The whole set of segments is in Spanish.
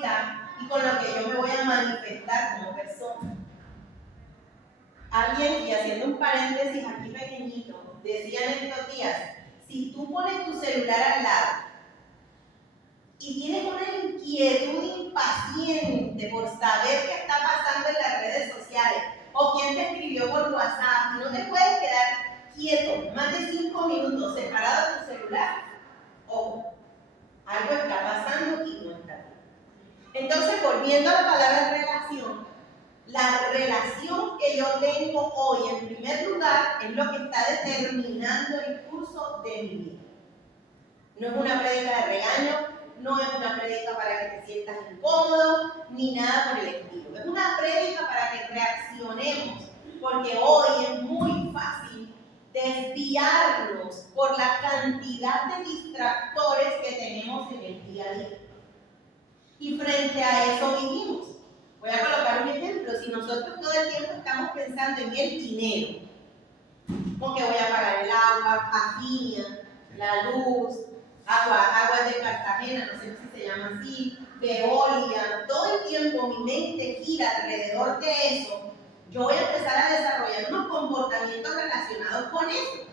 conecta y con lo que yo me voy a manifestar como persona. Alguien, y haciendo un paréntesis aquí pequeñito, decía en estos días, si tú pones tu celular al lado y tienes una inquietud impaciente por saber qué está pasando en las redes sociales o quién te escribió por WhatsApp y no te puedes quedar quieto más de 5 minutos separado de tu celular, ojo, algo está pasando y no está bien. Entonces, volviendo a la palabra relación, la relación que yo tengo hoy en primer lugar es lo que está determinando el curso de mi vida. No es una prédica de regaño, no es una prédica para que te sientas incómodo, ni nada por el estilo. Es una prédica para que reaccionemos, porque hoy es muy fácil desviarnos por la cantidad de distractores que tenemos en el día a día. Y frente a eso vivimos. Voy a colocar un ejemplo. Si nosotros todo el tiempo estamos pensando en el dinero, porque voy a pagar el agua, Afinia, la luz, aguas de Cartagena, no sé si se llama así, Veolia, todo el tiempo mi mente gira alrededor de eso, yo voy a empezar a desarrollar unos comportamientos relacionados con eso.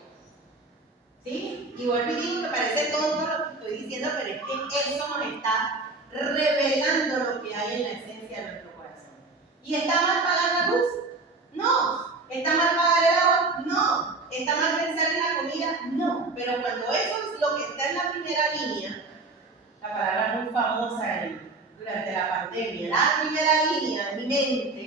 ¿Sí? Y vuelvo y digo, me parece tonto lo que estoy diciendo, pero es que eso nos está revelando lo que hay en la esencia de nuestro corazón. ¿Y está mal pagar la luz? No. ¿Está mal pagar el agua? No. ¿Está mal pensar en la comida? No. Pero cuando eso es lo que está en la primera línea, la palabra muy famosa durante la pandemia, la primera línea de mi mente,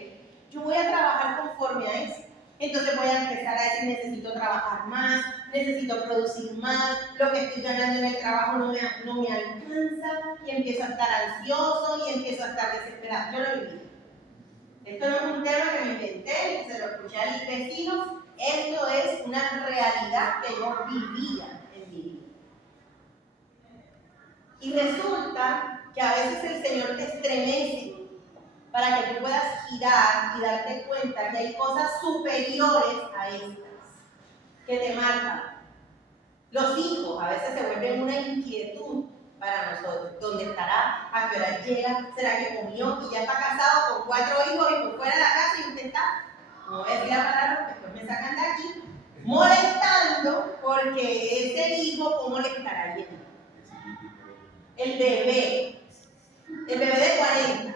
yo voy a trabajar conforme a eso. Entonces voy a empezar a decir, necesito trabajar más, necesito producir más, lo que estoy ganando en el trabajo no me alcanza, y empiezo a estar ansioso y empiezo a estar desesperado. Yo lo viví. Esto no es un tema que me inventé, que se lo escuché al vecino, esto es una realidad que yo vivía en mi vida. Y resulta que a veces el Señor te estremece para que tú puedas girar y darte cuenta que hay cosas superiores a estas que te marcan. Los hijos a veces se vuelven una inquietud para nosotros. ¿Dónde estará? ¿A qué hora llega? ¿Será que comió? Y ya está casado con 4 hijos y por fuera de la casa y usted está, no voy a decir la palabra porque después me sacan de aquí, molestando porque ese hijo, ¿cómo le estará yendo? El bebé de 40.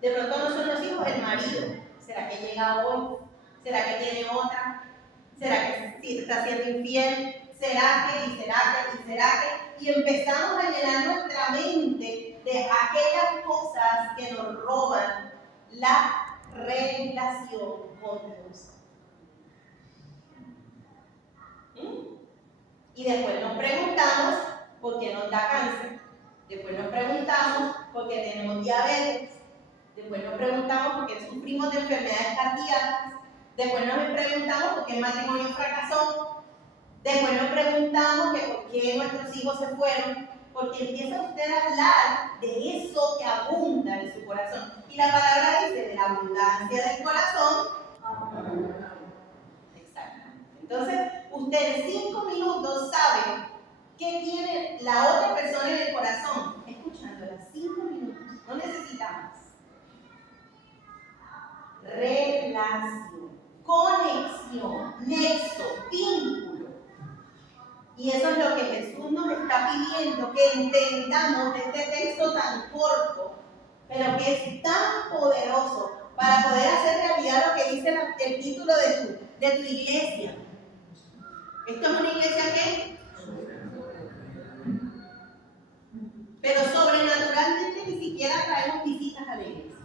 De pronto no son los hijos, el marido. ¿Será que llega hoy? ¿Será que tiene otra? ¿Será que está siendo infiel? ¿Será que? Y empezamos a llenar nuestra mente de aquellas cosas que nos roban la relación con Dios. Y después nos preguntamos por qué nos da cáncer. Después nos preguntamos por qué tenemos diabetes. Después nos preguntamos por qué sufrimos de enfermedades cardíacas. Después nos preguntamos por qué el matrimonio fracasó. Después nos preguntamos que por qué nuestros hijos se fueron. Porque empieza usted a hablar de eso que abunda en su corazón. Y la palabra dice, de la abundancia del corazón. Exactamente. Entonces, usted en 5 minutos sabe qué tiene la otra persona en el corazón. Escuchándola, 5 minutos. No necesita más. Relación, conexión, nexo, vínculo. Y eso es lo que Jesús nos está pidiendo, que entendamos de este texto tan corto, pero que es tan poderoso para poder hacer realidad lo que dice el título de tu iglesia. ¿Esto es una iglesia qué? Pero sobrenaturalmente ni siquiera traemos visitas a la iglesia.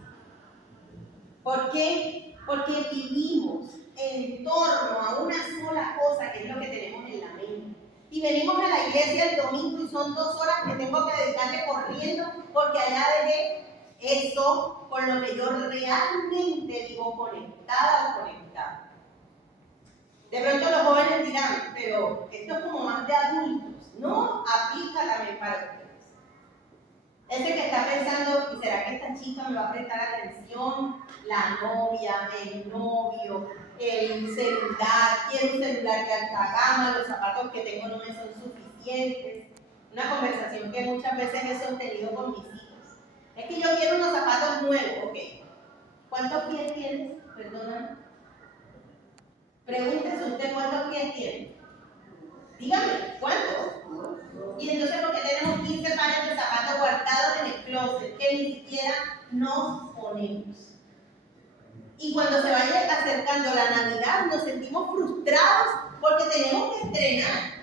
¿Por qué? Porque vivimos en torno a una sola cosa, que es lo que tenemos en la mente. Y venimos a la iglesia el domingo y son 2 horas que tengo que dedicarle corriendo porque allá dejé eso con lo que yo realmente vivo conectada o conectado. De pronto los jóvenes dirán, pero esto es como más de adultos. No aplica también para ustedes. Ese que está pensando, ¿y será que esta chica me va a prestar atención? La novia, el novio, el celular, quiero un celular de alta gama, los zapatos que tengo no me son suficientes. Una conversación que muchas veces he sostenido con mis hijos. Es que yo quiero unos zapatos nuevos, ok. ¿Cuántos pies tienes? Perdóname. Pregúntese usted cuántos pies tiene. Dígame, ¿cuántos? Y entonces porque tenemos 15 pares de zapatos guardados en el closet que ni siquiera nos ponemos. Y cuando se vaya acercando la Navidad nos sentimos frustrados porque tenemos que estrenar.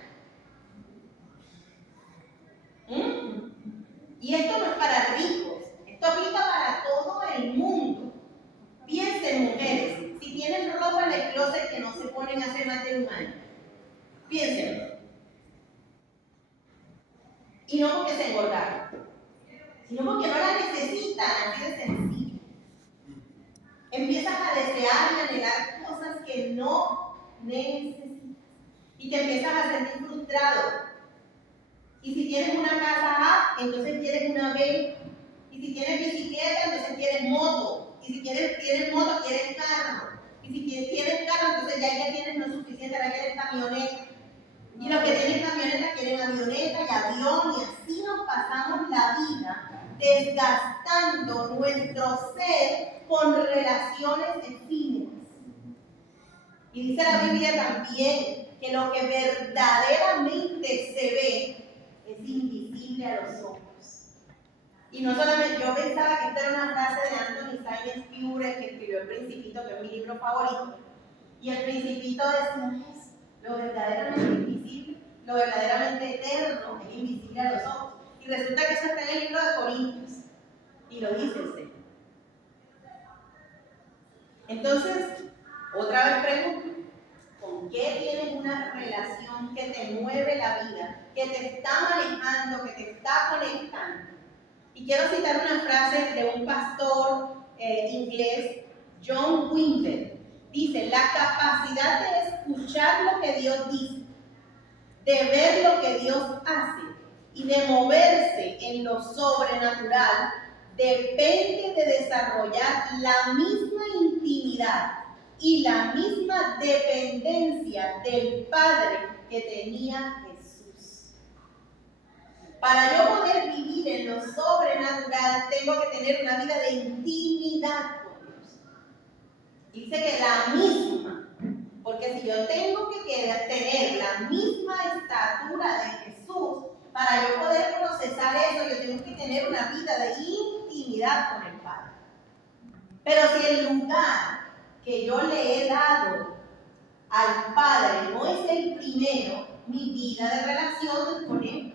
Y esto no es para ricos, esto aplica para todo el mundo. Piensen, mujeres, si tienen ropa en el closet que no se ponen hace más de un año. Piénsenlo. Y no porque se engordaron, sino porque no la necesitan, así de sencillo. Empiezas a desear y anhelar cosas que no necesitas. Y te empiezas a sentir frustrado. Y si tienes una casa A, entonces quieres una B. Y si tienes bicicleta, entonces quieres moto. Y si tienes moto, quieres carro. Y si tienes carro, entonces ya tienes lo suficiente, ahora quieres camioneta. Y los que tienen camioneta quieren avioneta y avión. Y así nos pasamos la vida desgastando nuestro ser con relaciones efímeras. Y dice la Biblia también que lo que verdaderamente se ve es invisible a los ojos. Y no solamente, yo pensaba que esta era una frase de Anthony Sainz-Pure, que escribió El Principito, que es mi libro favorito. Y El Principito decía eso, lo verdaderamente invisible, lo verdaderamente eterno es invisible a los ojos. Y resulta que eso está en el libro de Corintios. Y lo dice el Señor. Entonces, otra vez pregunto, ¿con qué tienes una relación que te mueve la vida, que te está manejando, que te está conectando? Y quiero citar una frase de un pastor inglés, John Wimber. Dice, la capacidad de escuchar lo que Dios dice, de ver lo que Dios hace y de moverse en lo sobrenatural depende de desarrollar la misma intimidad y la misma dependencia del Padre que tenía Jesús. Para yo poder vivir en lo sobrenatural, tengo que tener una vida de intimidad con Dios. Dice que la misma, porque si yo tengo que tener la misma estatura de Jesús, para yo poder procesar eso, yo tengo que tener una vida de intimidad con el Padre. Pero si el lugar que yo le he dado al Padre no es el primero, mi vida de relación no es con Él.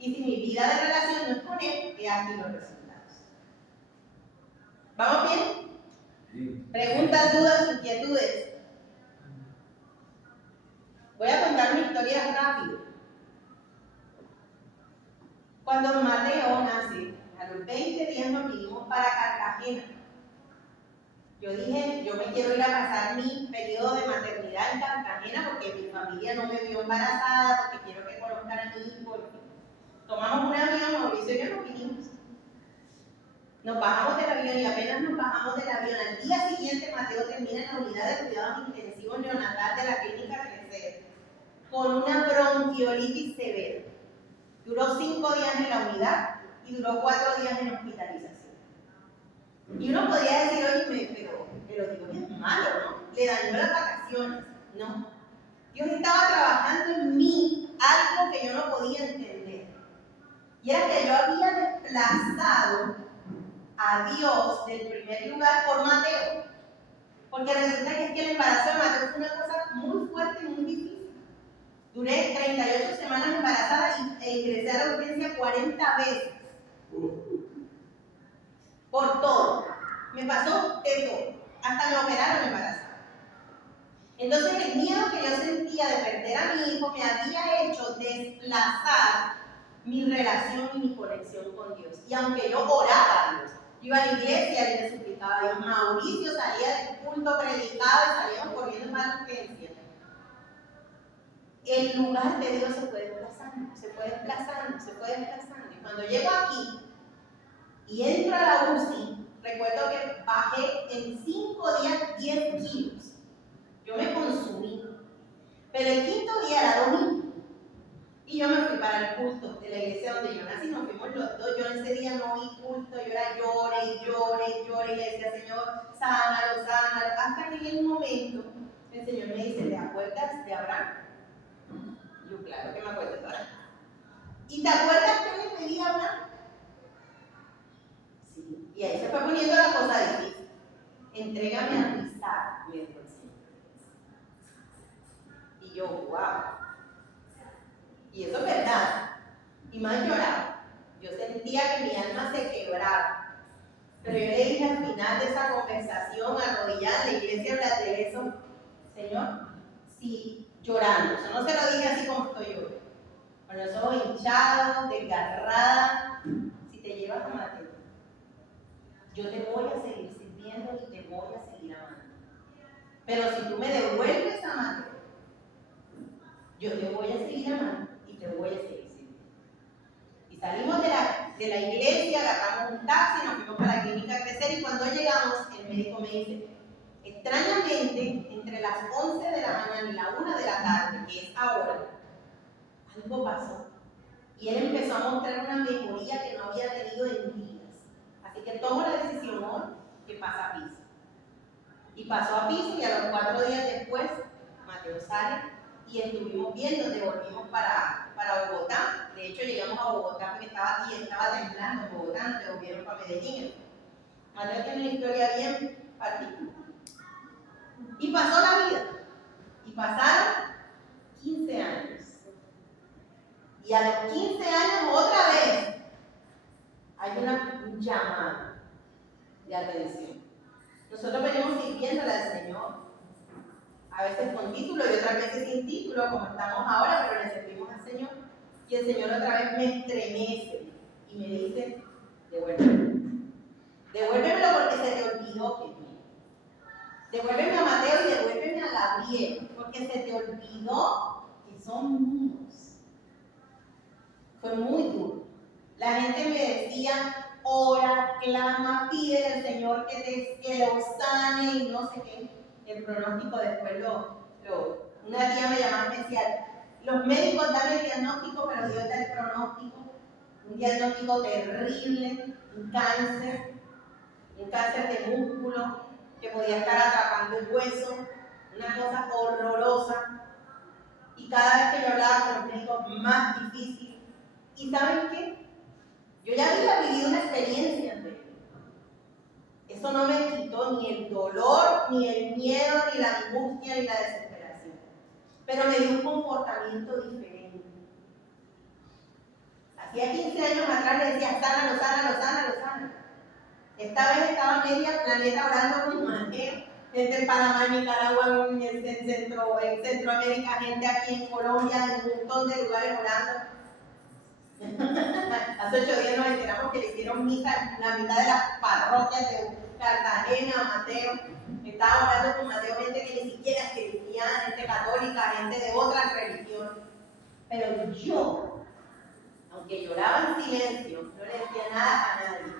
Y si mi vida de relación no es con Él, he aquí los resultados. ¿Vamos bien? Sí. Preguntas, dudas, inquietudes. Voy a contar mi historia rápido. Cuando Mateo nace, a los 20 días nos vinimos para Cartagena. Yo dije, yo me quiero ir a pasar mi periodo de maternidad en Cartagena porque mi familia no me vio embarazada, porque quiero que conozcan a mi hijo. Tomamos un avión, Mauricio y yo nos vinimos. Nos bajamos del avión y apenas nos bajamos del avión, al día siguiente Mateo termina en la unidad de cuidados intensivos neonatal de la clínica Crecer con una bronquiolitis severa. Duró 5 días en la unidad y duró 4 días en hospitalización. Y uno podría decir, oye, pero Dios es malo, ¿no? Le dañó las vacaciones. No. Dios estaba trabajando en mí algo que yo no podía entender. Y era que yo había desplazado a Dios del primer lugar por Mateo. Porque resulta que es que el embarazo de Mateo fue una cosa muy fuerte y muy difícil. Duré 38 semanas embarazada e ingresé a la urgencia 40 veces. Por todo. Me pasó de todo. Hasta me operaron embarazada. Entonces el miedo que yo sentía de perder a mi hijo me había hecho desplazar mi relación y mi conexión con Dios. Y aunque yo oraba a Dios, yo iba a la iglesia y le suplicaba a Dios, Mauricio salía del culto, predicaba y salíamos corriendo para la urgencia. El lugar de Dios se fue desplazando, se fue desplazando, se fue desplazando. Y cuando llego aquí y entro a la UCI, recuerdo que bajé en 5 días 10 kilos. Yo me consumí. Pero el quinto día era domingo. Y yo me fui para el culto de la iglesia donde yo nací, nos fuimos los dos. Yo ese día no oí culto, yo era llore, y le decía, Señor, sánalo, hasta que en un momento el Señor me dice, ¿te acuerdas de Abraham? Yo, claro que me acuerdo de Abraham. ¿Y te acuerdas que le pedí a Abraham? Sí. Y ahí se fue poniendo la cosa difícil. Entrégame a Isaac, me dijo el Señor. Y yo, wow. Y eso es verdad. Y más lloraba. Yo sentía que mi alma se quebraba. Pero yo le dije al final de esa conversación, arrodillada en la iglesia de eso, Señor, sí, llorando. Yo no se lo dije así como estoy yo. Con los ojos hinchados, desgarrada. Si te llevas a Mateo, yo te voy a seguir sirviendo y te voy a seguir amando. Pero si tú me devuelves a Mateo, yo te voy a seguir amando y te voy a seguir sirviendo. Y salimos de la iglesia, agarramos un taxi, nos fuimos para la clínica a crecer y cuando llegamos, el médico me dice, extrañamente, entre las 11 de la mañana y la 1 de la tarde, que es ahora, algo pasó. Y él empezó a mostrar una mejoría que no había tenido en días. Así que tomo la decisión hoy que pasa a piso. Y pasó a piso y a los 4 días después, Mateo sale y estuvimos bien, donde volvimos para Bogotá. De hecho, llegamos a Bogotá porque estaba temblando en Bogotá, nos devolvieron para Medellín. Mateo tiene una historia bien particular. Y pasó la vida. Y pasaron 15 años. Y a los 15 años, otra vez, hay un llamado de atención. Nosotros venimos sirviéndole al Señor, a veces con título y otras veces sin título, como estamos ahora, pero le servimos al Señor. Y el Señor otra vez me estremece y me dice, devuélvemelo. Devuélvemelo porque se te olvidó que viene. Devuélveme a Mateo y devuélveme a Gabriel, porque se te olvidó que son míos. Fue muy duro. La gente me decía, ora, clama, pide al Señor que lo sane y no sé qué. El pronóstico después una tía me llamaba y me decía, los médicos dan el diagnóstico, pero Dios da el pronóstico. Un diagnóstico terrible, un cáncer de músculo que podía estar atrapando el hueso, una cosa horrorosa. Y cada vez que yo hablaba con los médicos, más difícil. ¿Y saben qué? Yo ya había vivido una experiencia anterior. Eso no me quitó ni el dolor, ni el miedo, ni la angustia, ni la desesperación. Pero me dio un comportamiento diferente. Hacía 15 años atrás le decía, sánalo. Esta vez estaba media planeta orando con Mateo. Gente en Panamá, en Nicaragua, en Centroamérica, gente aquí en Colombia, en un montón de lugares orando. Hace 8 días nos enteramos que le hicieron misa en la mitad de las parroquias de Cartagena, Mateo. Estaba orando con Mateo, gente que ni siquiera es cristiana, gente católica, gente de otras religiones. Pero yo, aunque lloraba en silencio, no le decía nada a nadie.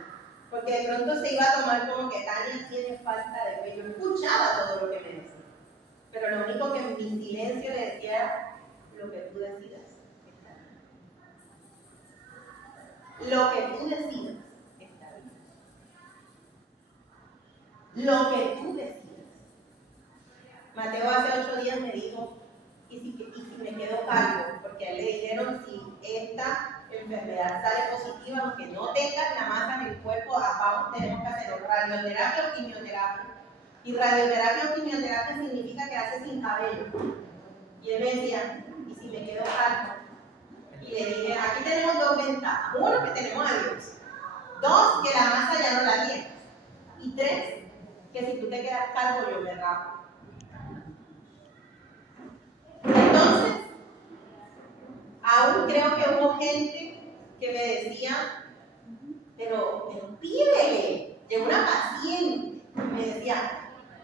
Porque de pronto se iba a tomar como que Tania tiene falta de fe. Yo escuchaba todo lo que me decía. Pero lo único que en mi silencio le decía era lo que tú decidas. Lo que tú decidas está bien. Lo que tú decidas. Mateo hace 8 días me dijo, ¿y si me quedo calvo? Porque a él le dijeron, si esta enfermedad sale positiva, aunque no tengas la masa en el cuerpo, abajo tenemos que hacer radioterapia o quimioterapia. Y radioterapia o quimioterapia significa que hace sin cabello. Y él me decía, ¿y si me quedo calvo? Y le dije, aquí tenemos 2 ventajas. 1, que tenemos a Dios. 2, que la masa ya no la tienes. Y 3, que si tú te quedas calvo, yo me rapo. Entonces, aún creo que hubo gente que me decía, pero pídele. Llegó una paciente, me decía,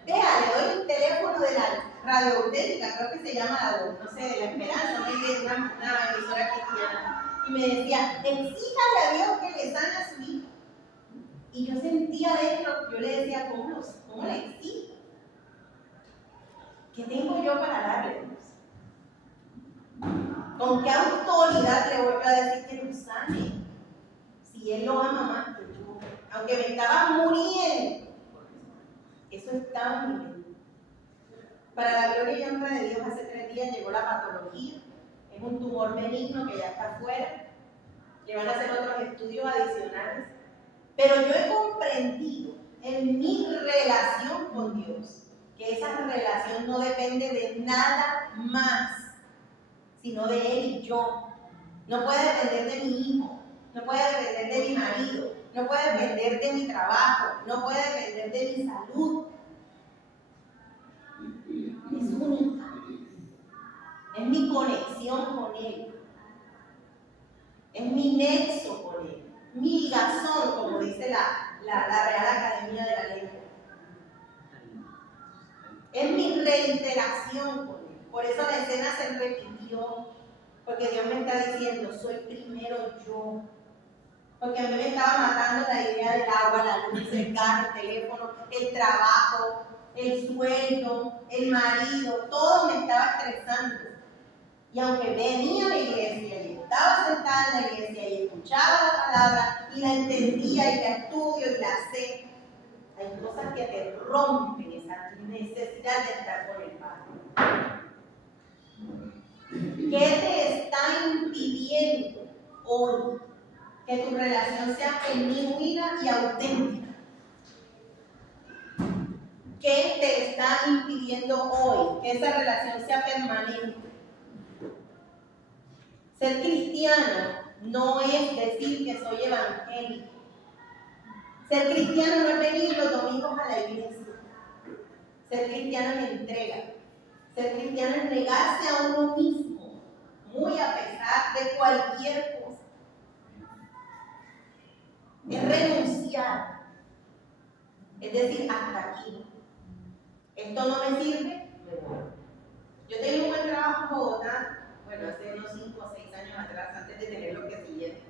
vea, le doy el teléfono de la radio auténtica, creo que se llama no sé, de la Esperanza, una emisora cristiana. Y me decía, exíjale a Dios que le sane a su hijo. Y yo sentía dentro, yo le decía, ¿cómo le exijo? ¿Qué tengo yo para darle? ¿Con qué autoridad le voy a decir que lo sane? Si él lo ama más que yo. Aunque me estaba muriendo. Eso estaba muriendo. Para la gloria y honra de Dios, hace 3 días llegó la patología. Es un tumor benigno que ya está afuera. Le van a hacer otros estudios adicionales. Pero yo he comprendido en mi relación con Dios que esa relación no depende de nada más, sino de Él y yo. No puede depender de mi hijo, no puede depender de mi marido, no puede depender de mi trabajo, no puede depender de mi salud. Es única. Es mi conexión con Él. Es mi nexo con Él. Mi ligazón, como dice la Real Academia de la Lengua. Es mi reiteración con Él. Por eso la escena se repitió. Porque Dios me está diciendo, soy primero yo. Porque a mí me estaba matando la idea del agua, la luz, el carro, el teléfono, el trabajo, el sueldo, el marido, todo me estaba estresando. Y aunque venía a la iglesia y estaba sentada en la iglesia y escuchaba la palabra y la entendía y la estudio y la sé, hay cosas que te rompen esa necesidad de estar con el Padre. ¿Qué te está impidiendo hoy que tu relación sea genuina y auténtica? ¿Qué te está impidiendo hoy que esa relación sea permanente? Ser cristiano no es decir que soy evangélico. Ser cristiano no es venir los domingos a la iglesia. Ser cristiano es entrega. Ser cristiano es negarse a uno mismo, muy a pesar de cualquier cosa. Es renunciar. Es decir, hasta aquí. Esto no me sirve, me voy. Yo tenía un buen trabajo en Bogotá, bueno, hace unos 5 o 6 años atrás, antes de tener lo que siguiente.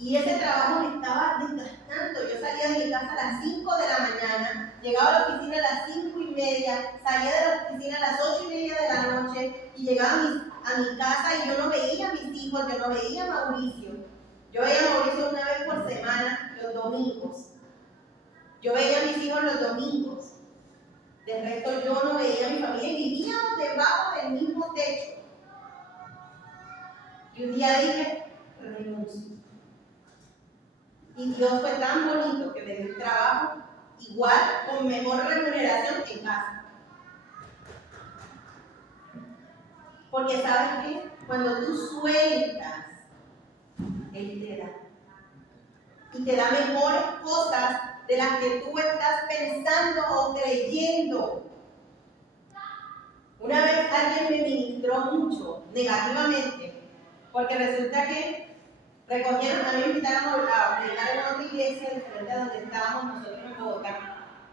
Y ese trabajo me estaba desgastando. Yo salía de mi casa a las 5 de la mañana, llegaba a la oficina a las 5:30, salía de la oficina a las 8:30 de la noche y llegaba a mi casa y yo no veía a mis hijos, yo no veía a Mauricio. Yo veía a Mauricio una vez por semana, los domingos. Yo veía a mis hijos los domingos. De resto yo no veía a mi familia y vivíamos debajo del mismo techo. Y un día dije, renuncio. Y Dios fue tan bonito que me dio un trabajo igual, con mejor remuneración en casa. Porque ¿sabes qué? Cuando tú sueltas, Él te da. Y te da mejores cosas de las que tú estás pensando o creyendo. Una vez alguien me ministró mucho, negativamente, porque resulta que recogieron, a mí me invitaron a predicar en otra iglesia diferente a donde estábamos nosotros en Bogotá.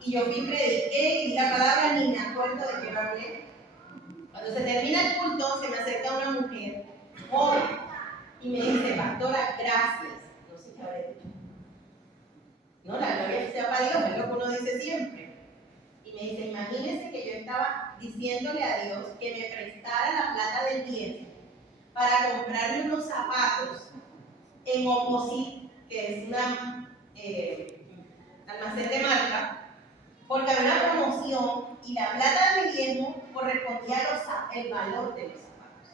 Y yo fui, prediqué y di la palabra, ni me acuerdo de qué lo hablé. Cuando se termina el culto, se me acerca una mujer joven y me dice, pastora, gracias. No sé qué habré dicho. No, la gloria sea para Dios, es lo que uno dice siempre. Y me dice, imagínense que yo estaba diciéndole a Dios que me prestara la plata del diezmo para comprarme unos zapatos en Opposit, que es una almacén de marca, porque había una promoción y la plata del diezmo correspondía al valor de los zapatos.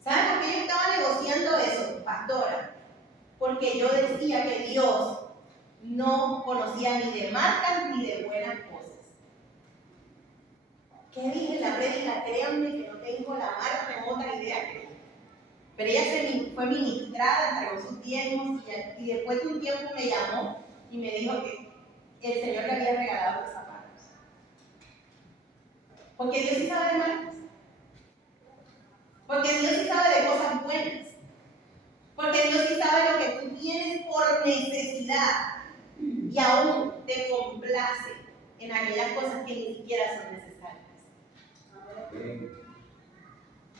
¿Saben por qué yo estaba negociando eso, pastora? Porque yo decía que Dios no conocía ni de marcas ni de buenas cosas. ¿Qué dije en la prédica? Créanme que no tengo la más remota idea. Pero ella fue ministrada, entregó sus diezmos y después de un tiempo me llamó y me dijo que el Señor le había regalado los zapatos. Porque Dios sí sabe de marcas. Porque Dios sí sabe de cosas buenas. Porque Dios sí sabe lo que tú tienes por necesidad y aún te complace en aquellas cosas que ni siquiera son necesarias.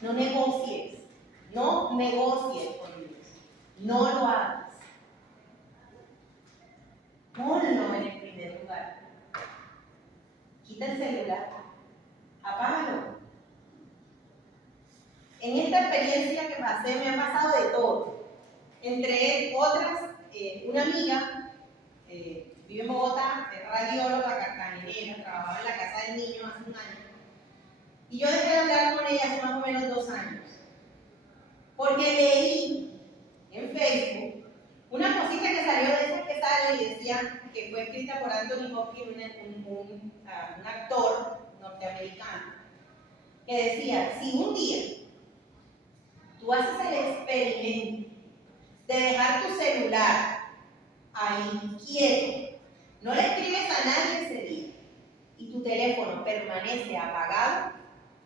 No negocies. No negocies con Dios. No lo hagas. Ponlo en el primer lugar. Quita el celular. Apágalo. me ha pasado de todo. Entre otras, una amiga, vive en Bogotá, es radióloga cartagenera, trabajaba en la casa del niño hace un año. Y yo dejé de hablar con ella hace más o menos 2 años. Porque leí en Facebook una cosita que salió de esas que sale y decía que fue escrita por Anthony Hopkins, un actor norteamericano, que decía, si un día tú haces el experimento de dejar tu celular ahí quieto, no le escribes a nadie ese día y tu teléfono permanece apagado,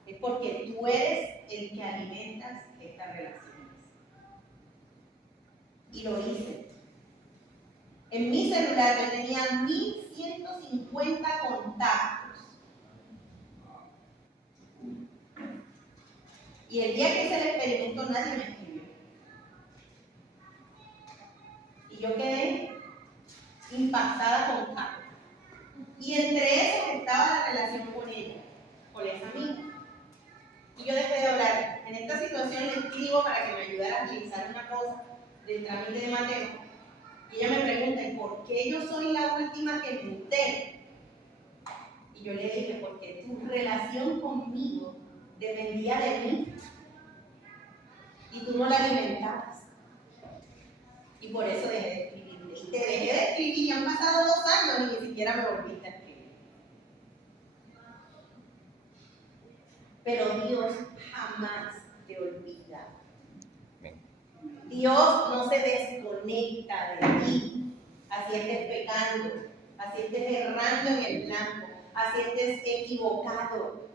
es porque tú eres el que alimentas estas relaciones. Y lo hice. En mi celular yo tenía 1150 contactos. Y el día que hice el experimento nadie me escribió. Y yo quedé impactada con Carlos. Y entre esos estaba la relación con ella, con esa amiga. Y yo dejé de hablar. En esta situación le escribo para que me ayudara a agilizar una cosa del trámite de Mateo. Y ella me pregunta, ¿por qué yo soy la última que me entero? Y yo le dije, porque tu relación conmigo dependía de mí. Y tú no la alimentabas. Y por eso dejé de escribirle. Y te dejé de escribir y han pasado 2 años y ni siquiera me volviste a escribir. Pero Dios jamás te olvida. Dios no se desconecta de ti. Así estés pecando, así estés errando en el blanco, así estés equivocado.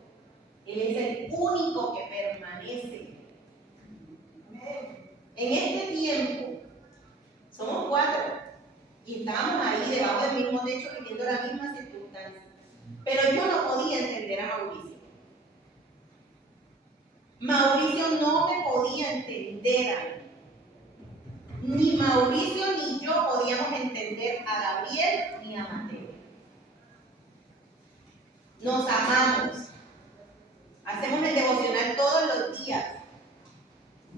Él es el único que permanece. En este tiempo, somos 4 y estábamos ahí debajo del mismo techo viviendo la misma circunstancia. Pero yo no podía entender a Mauricio. Mauricio no me podía entender a mí. Ni Mauricio ni yo podíamos entender a Gabriel ni a Mateo. Nos amamos. Hacemos el devocional todos los días.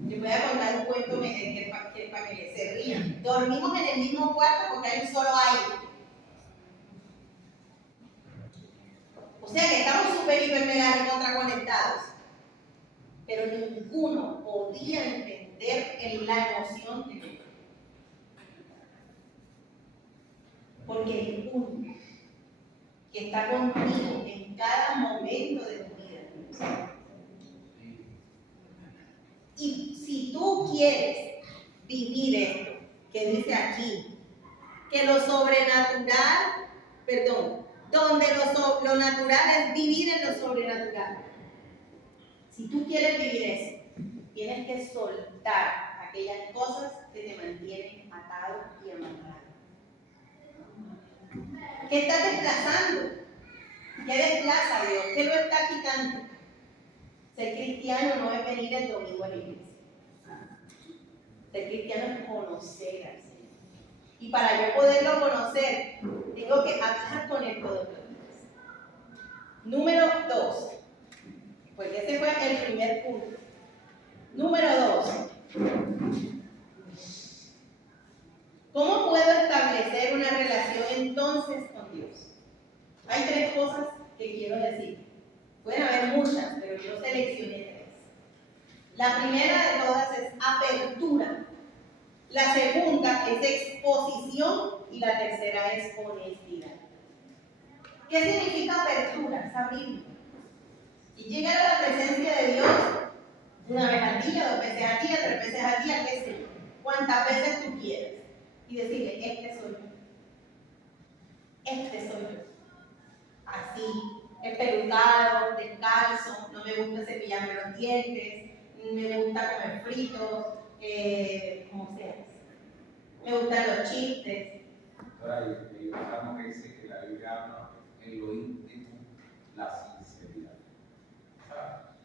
Les voy a contar un cuento para que se rían. Dormimos en el mismo cuarto porque hay un solo aire. O sea que estamos súper hiper mega contra conectados. Pero ninguno podía entender la emoción de él. Porque el único que está contigo en cada momento de tu vida. Y si tú quieres vivir esto, que dice aquí, que lo sobrenatural, donde lo natural es vivir en lo sobrenatural. Si tú quieres vivir eso, tienes que soltar aquellas cosas que te mantienen atado y amarrado. ¿Qué estás desplazando? ¿Qué desplaza a Dios? ¿Qué lo está quitando? Ser cristiano no es venir el domingo a la iglesia. Ser cristiano es conocer al Señor. Y para yo poderlo conocer, tengo que hablar con Él todos los días. Número 2. Porque ese fue el primer punto. Número 2. ¿Cómo puedo establecer una relación entonces con Dios? Hay 3 cosas que quiero decir. Pueden haber muchas, pero yo seleccioné 3. La primera de todas es apertura. La segunda es exposición y la tercera es honestidad. ¿Qué significa apertura? Es abrirme. Y llegar a la presencia de Dios una vez al día, 2 veces al día, 3 veces al día, qué sé yo, cuantas veces tú quieras. Y decirle, este soy yo. Este soy yo. Así, espelucado, descalzo, no me gusta cepillarme los dientes, me gusta comer fritos, como sea. Me gustan los chistes. Ahora, hay un salmo que dice que la Biblia habla en lo íntimo, la sinceridad.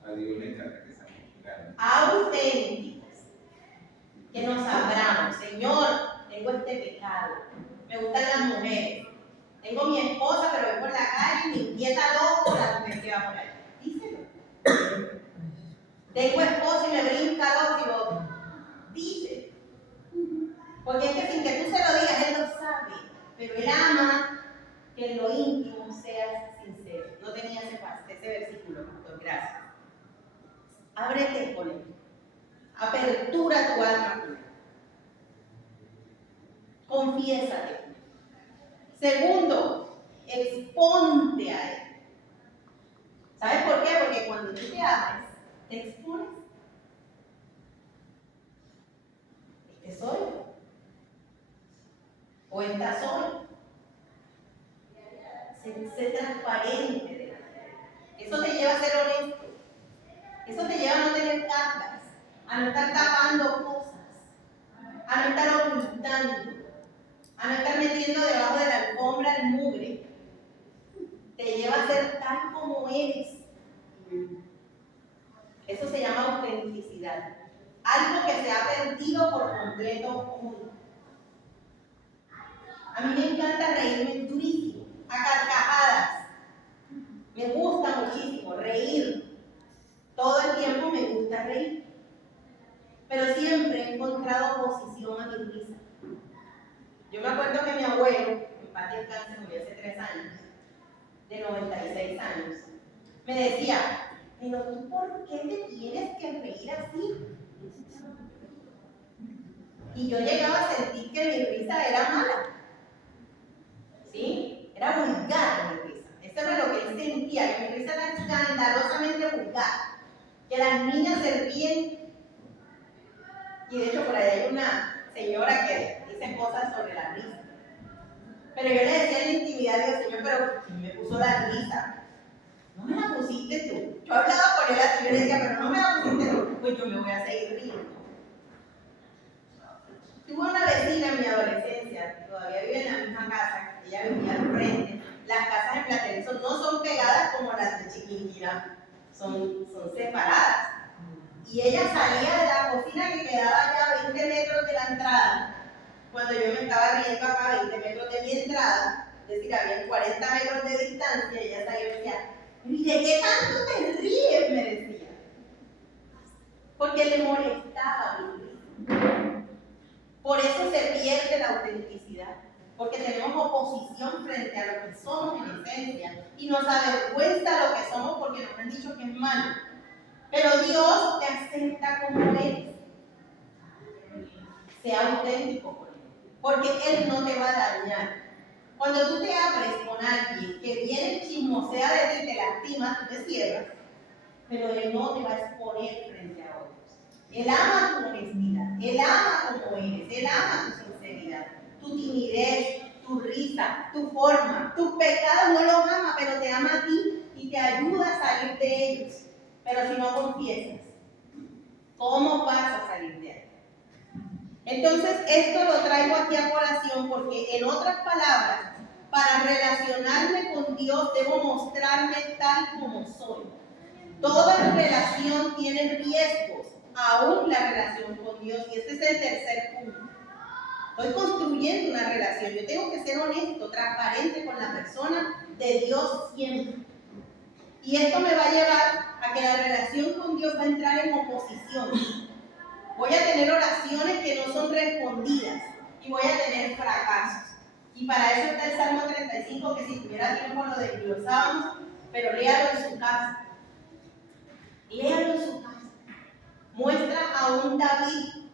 A Dios le encanta que seamos claros. Auténticos. Que nos abramos. Señor, tengo este pecado. Me gustan las mujeres. Tengo mi esposa, pero voy por la calle y me inquieta loco la mujer que va por ahí. Díselo. Tengo esposa y me brinca loco y lo dice. Porque es que sin que tú se lo digas, Él lo sabe. Pero Él ama que en lo íntimo seas sincero. No tenía ese versículo, pastor, gracias. Ábrete con Él. Apertura tu alma con Él. Confiésate. Segundo, exponte a Él. ¿Sabes por qué? Porque cuando tú te abres, te expones. Este soy. O esta soy. Sé transparente delante de Él. Eso te lleva a ser honesto. Eso te lleva a no tener cargas, a no estar tapando cosas, a no estar ocultando, a no estar metiendo debajo de la alfombra el mugre. Te lleva a ser tal como eres. Eso se llama autenticidad. Algo que se ha perdido por completo hoy. A mí me encanta reírme durísimo, a carcajadas. Me gusta muchísimo reír. Todo el tiempo me gusta reír. Pero siempre he encontrado oposición a mi risa. Yo me acuerdo que mi abuelo, en paz descanse, murió hace 3 años, de 96 años, me decía, pero tú, ¿por qué te tienes que reír así? Y yo llegaba a sentir que mi risa era mala. ¿Sí? Era vulgar mi risa. Eso era lo que él sentía, que mi risa era escandalosamente vulgar. Que las niñas se ríen. Y de hecho por ahí hay una señora que dice cosas sobre la risa. Pero yo le decía en la intimidad, digo, Señor, pero ¿quién me puso la risa? No me la pusiste tú. Yo hablaba con él así, yo le decía, pero no me la pusiste tú. Pues yo me voy a seguir riendo. Tuve una vecina en mi adolescencia, todavía vive en la misma casa, ella vivía al frente. Las casas en Platerezo no son pegadas como las de Chiquinquirá, son separadas. Y ella salía de la cocina que quedaba ya a 20 metros de la entrada. Cuando yo me estaba riendo acá a 20 metros de mi entrada, es decir, había 40 metros de distancia, ella salía y decía, ¿y de qué tanto te ríes? Me decía. Porque le molestaba mi risa. Por eso se pierde la autenticidad. Porque tenemos oposición frente a lo que somos en esencia. Y nos avergüenza lo que somos porque nos han dicho que es malo. Pero Dios te acepta como eres. Sea auténtico con Él. Porque Él no te va a dañar. Cuando tú te abres con alguien que viene chismosea de ti, te lastima, tú te cierras. Pero Él no te va a exponer frente a otros. Él ama tu honestidad. Él ama como eres. Él ama tu sinceridad, tu timidez, tu risa, tu forma. Tus pecados no los ama, pero te ama a ti y te ayuda a salir de ellos. Pero si no confiesas, ¿cómo vas a salir de ahí? Entonces, esto lo traigo aquí a colación porque, en otras palabras, para relacionarme con Dios debo mostrarme tal como soy. Toda relación tiene riesgos, aún la relación con Dios, y este es el tercer punto. Estoy construyendo una relación, yo tengo que ser honesto, transparente con la persona de Dios siempre. Y esto me va a llevar a que la relación con Dios va a entrar en oposición. Voy a tener oraciones que no son respondidas y voy a tener fracasos. Y para eso está el Salmo 35, que si tuviera tiempo lo desglosábamos, pero léalo en su casa. Léalo en su casa. Muestra a un David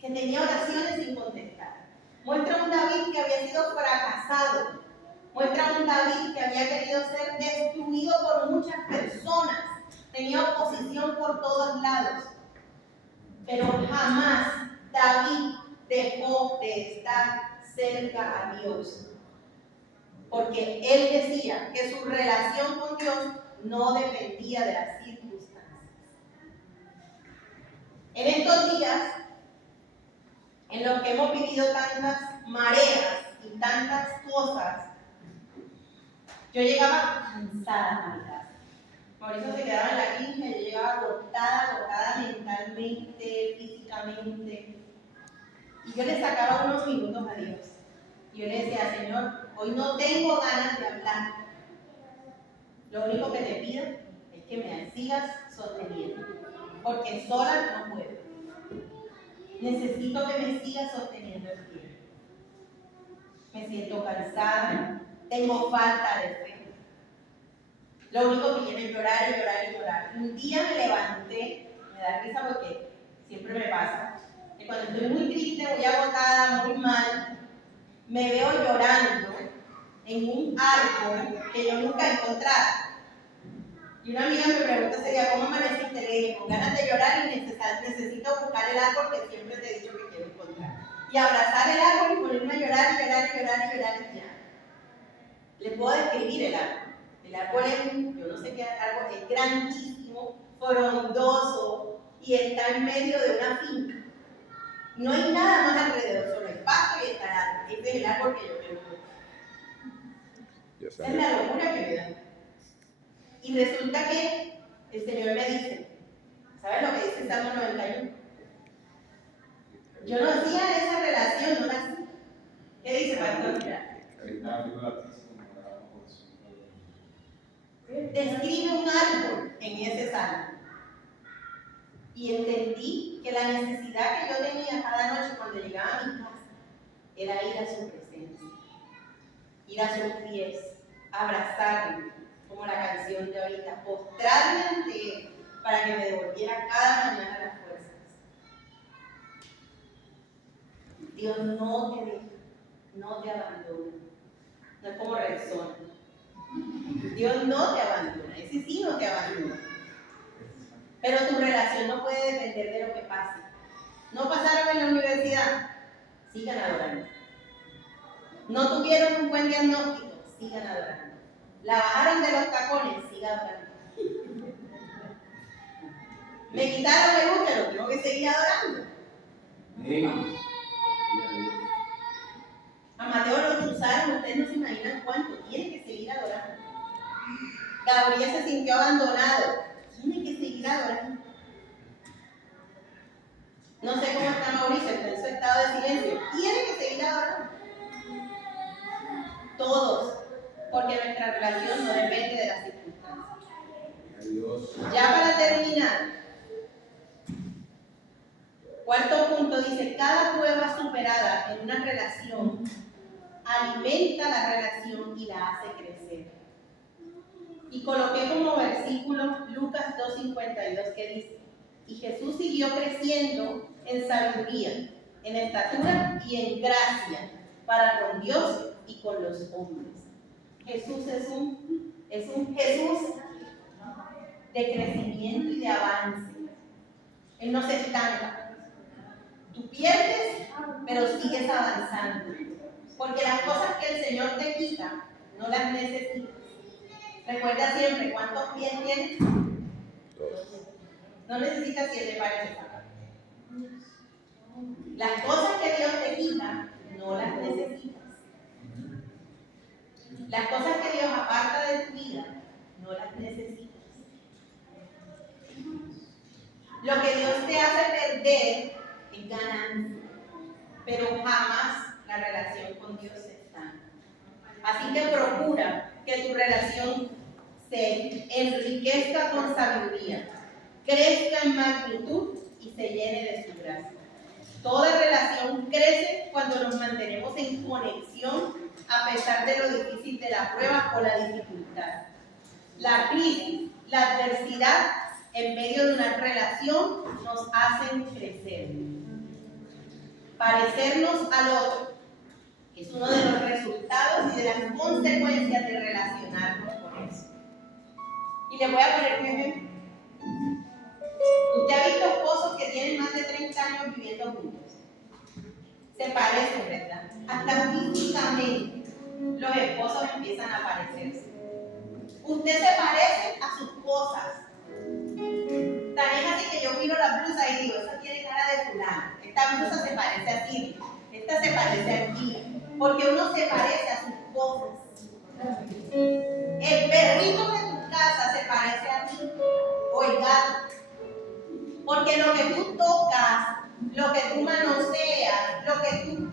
que tenía oraciones sin contestar. Muestra a un David que había sido fracasado. Muestra a un David que había querido ser destruido por muchas personas. Tenía oposición por todos lados. Pero jamás David dejó de estar cerca a Dios. Porque él decía que su relación con Dios no dependía de las circunstancias. En estos días, en los que hemos vivido tantas mareas y tantas cosas, yo llegaba cansada a mi casa. Mauricio se quedaba en la quinta y yo llegaba agotada mentalmente, físicamente. Y yo le sacaba unos minutos a Dios. Y yo le decía, Señor, hoy no tengo ganas de hablar. Lo único que te pido es que me sigas sosteniendo. Porque sola no puedo. Necesito que me siga sosteniendo el pie. Me siento cansada, tengo falta de fe. Lo único que quiero es llorar y llorar y llorar. Un día me levanté, me da risa porque siempre me pasa, que cuando estoy muy triste, muy agotada, muy mal, me veo llorando en un árbol que yo nunca he encontrado. Y una amiga me pregunta ese día, ¿cómo amaneciste? Le dije, con ganas de llorar y necesito buscar el árbol que siempre te he dicho que quiero encontrar. Y abrazar el árbol y ponerme a llorar y llorar y llorar y llorar y ya. Les puedo describir el árbol. El árbol es, yo no sé qué árbol, es grandísimo, frondoso y está en medio de una finca. No hay nada más alrededor, solo el pasto y está el árbol. Este es el árbol que yo quiero encontrar. Esa es la locura que me da. Y resulta que el Señor me dice, ¿sabes lo que dice el Salmo 91? Yo no hacía esa relación, no la hacía. ¿Qué dice, pastor? Describe un árbol en ese salmo. Y entendí que la necesidad que yo tenía cada noche cuando llegaba a mi casa era ir a su presencia, ir a sus pies, abrazarme, como la canción de ahorita, postrarme ante él para que me devolviera cada mañana las fuerzas. Dios no te deja, no te abandona. No es como Rexona. Dios no te abandona, ese sí no te abandona. Pero tu relación no puede depender de lo que pase. No pasaron en la universidad, sigan adorando. No tuvieron un buen diagnóstico, sigan adorando. La bajaron de los tacones, sigan adorando. Me quitaron el útero, tengo que seguir adorando. A Mateo lo chuzaron, ustedes no se imaginan cuánto, tiene que seguir adorando. Gabriel se sintió abandonado, tiene que seguir adorando. No sé cómo está Mauricio, está en su estado de silencio, tiene que seguir adorando. Todos, porque nuestra relación no depende de las circunstancias. Ya para terminar, cuarto punto dice, cada prueba superada en una relación alimenta la relación y la hace crecer. Y coloqué como versículo Lucas 2:52 que dice, y Jesús siguió creciendo en sabiduría, en estatura y en gracia para con Dios y con los hombres. Jesús es un Jesús de crecimiento y de avance. Él no se estanca. Tú pierdes, pero sigues avanzando. Porque las cosas que el Señor te quita, no las necesitas. Recuerda siempre, ¿cuántos pies tienes? 2. No necesitas 7 pares de zapatos. Las cosas que Dios te quita, no las necesitas. Las cosas que Dios aparta de tu vida, no las necesitas. Lo que Dios te hace perder es ganancia, pero jamás la relación con Dios se estanca. Así que procura que tu relación se enriquezca con sabiduría, crezca en magnitud y se llene de su gracia. Toda relación crece cuando nos mantenemos en conexión a pesar de lo difícil de la prueba o la dificultad. La crisis, la adversidad en medio de una relación nos hacen crecer. Parecernos al otro, que es uno de los resultados y de las consecuencias de relacionarnos con eso. Y les voy a poner un ejemplo. Usted ha visto esposos que tienen más de 30 años viviendo juntos. Se parecen, ¿verdad? Hasta físicamente los esposos empiezan a parecerse. Usted se parece a sus cosas. Tan es así que yo miro la blusa y digo, esa tiene cara de fulano. Esta blusa se parece a ti. Esta se parece a ti. Porque uno se parece a sus cosas. El perrito de tu casa se parece a ti. O el gato. Porque lo que tú tocas, lo que tú manoseas,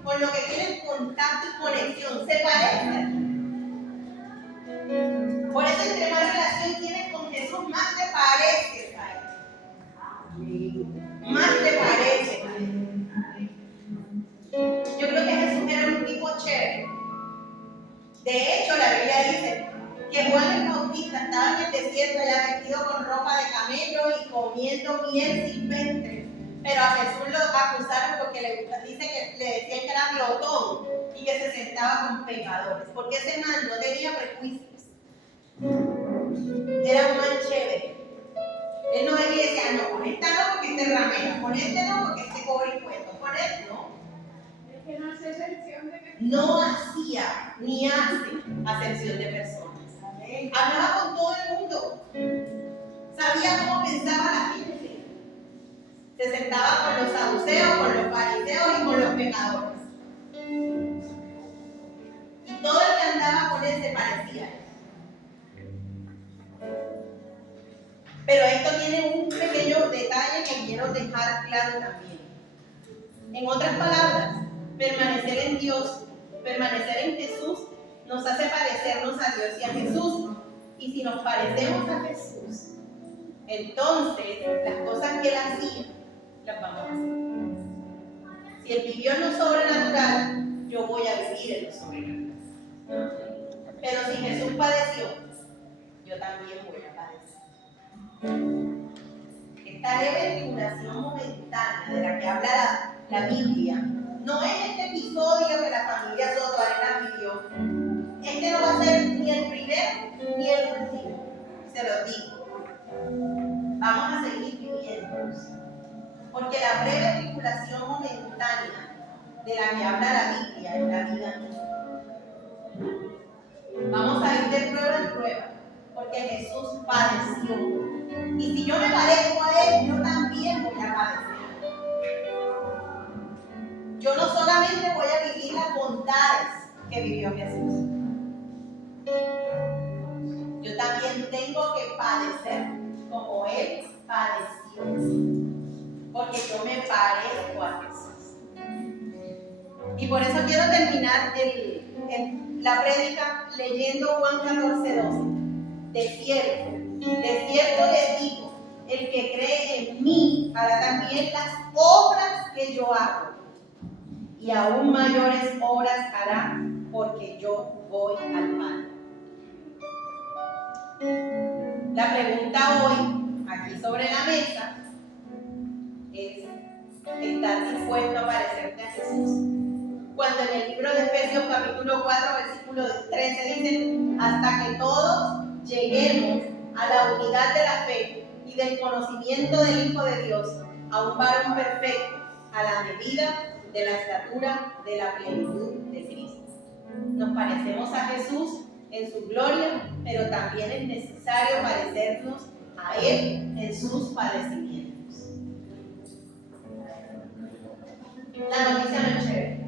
con lo que tienes contacto y conexión, se parece a ti. Por eso, entre más relación tienes con Jesús, más te pareces a Él. Más te pareces a Él. De hecho, la Biblia dice que Juan el Bautista estaba en el desierto ya vestido con ropa de camello y comiendo miel silvestre. Pero a Jesús lo acusaron porque dice que le decían que era glotón y que se sentaba con pecadores. Porque ese man no tenía prejuicios. Era un man chévere. Él no venía y decía, no, con esta no porque este ramera, con este no porque este cobra impuestos, con este no. Es que no hace excepción de que... No hacía ni hace acepción de personas. Hablaba con todo el mundo. Sabía cómo pensaba la gente. Se sentaba con los saduceos, con los fariseos y con los pecadores. Y todo el que andaba con él se parecía a él. Pero esto tiene un pequeño detalle que quiero dejar claro también. En otras palabras, permanecer en Dios, permanecer en Jesús, nos hace parecernos a Dios y a Jesús. Y si nos parecemos a Jesús, entonces las cosas que Él hacía, las vamos a hacer. Si Él vivió en lo sobrenatural, yo voy a vivir en lo sobrenatural. Pero si Jesús padeció, yo también voy a padecer. Esta leve tribulación momentánea de la que habla la Biblia, no es este episodio que la familia Soto Arenas vivió. Este no va a ser ni el primero ni el último, se lo digo. Vamos a seguir viviendo. Porque la breve tribulación momentánea de la que habla la Biblia es la vida misma. Vamos a ir de prueba en prueba, porque Jesús padeció. Y si yo me parezco a Él, yo también voy a padecer. Yo no solamente voy a vivir las bondades que vivió Jesús, yo también tengo que padecer como Él padeció, porque yo me parezco a Jesús. Y por eso quiero terminar la prédica leyendo Juan 14:12. De cierto les digo, el que cree en mí hará también las obras que yo hago, y aún mayores obras hará, porque yo voy al Padre. La pregunta hoy, aquí sobre la mesa, es: ¿estás dispuesto a parecerte a Jesús? Cuando en el libro de Efesios capítulo 4, versículo 13 dice: hasta que todos lleguemos a la unidad de la fe y del conocimiento del Hijo de Dios, a un varón perfecto, a la medida de la estatura de la plenitud de Cristo. Nos parecemos a Jesús en su gloria, pero también es necesario parecernos a Él en sus padecimientos. La noticia no es chévere.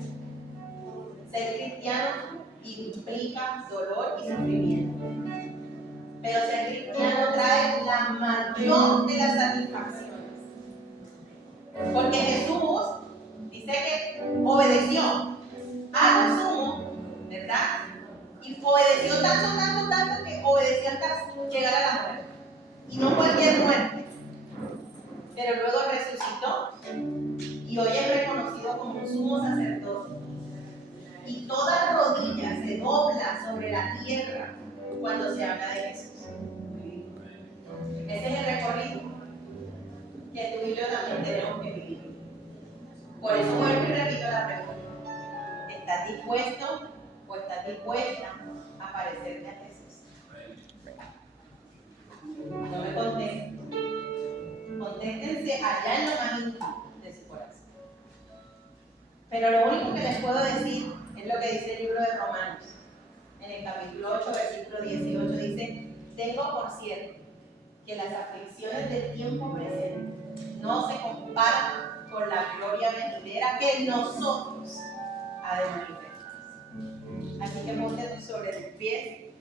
Ser cristiano implica dolor y sufrimiento. Pero ser cristiano trae la mayor de las satisfacciones. Porque Jesús dice que obedeció a lo sumo, ¿verdad? Y obedeció tanto que obedeció hasta llegar a la muerte. Y no cualquier muerte. Pero luego resucitó y hoy es reconocido como un sumo sacerdote. Y toda rodilla se dobla sobre la tierra cuando se habla de Jesús. Ese es el recorrido que tú y yo también tenemos que vivir. Por eso vuelvo y repito la pregunta: ¿estás dispuesto o estás dispuesta a parecerte a Jesús? No me contesten. Contéstense allá en lo más íntimo de su corazón. Pero lo único que les puedo decir es lo que dice el libro de Romanos. En el capítulo 8, versículo 18 dice: tengo por cierto que las aflicciones del tiempo presente no se comparan con la gloria venidera que en nosotros ha de manifestarse. Así que ponte sobre tus pies.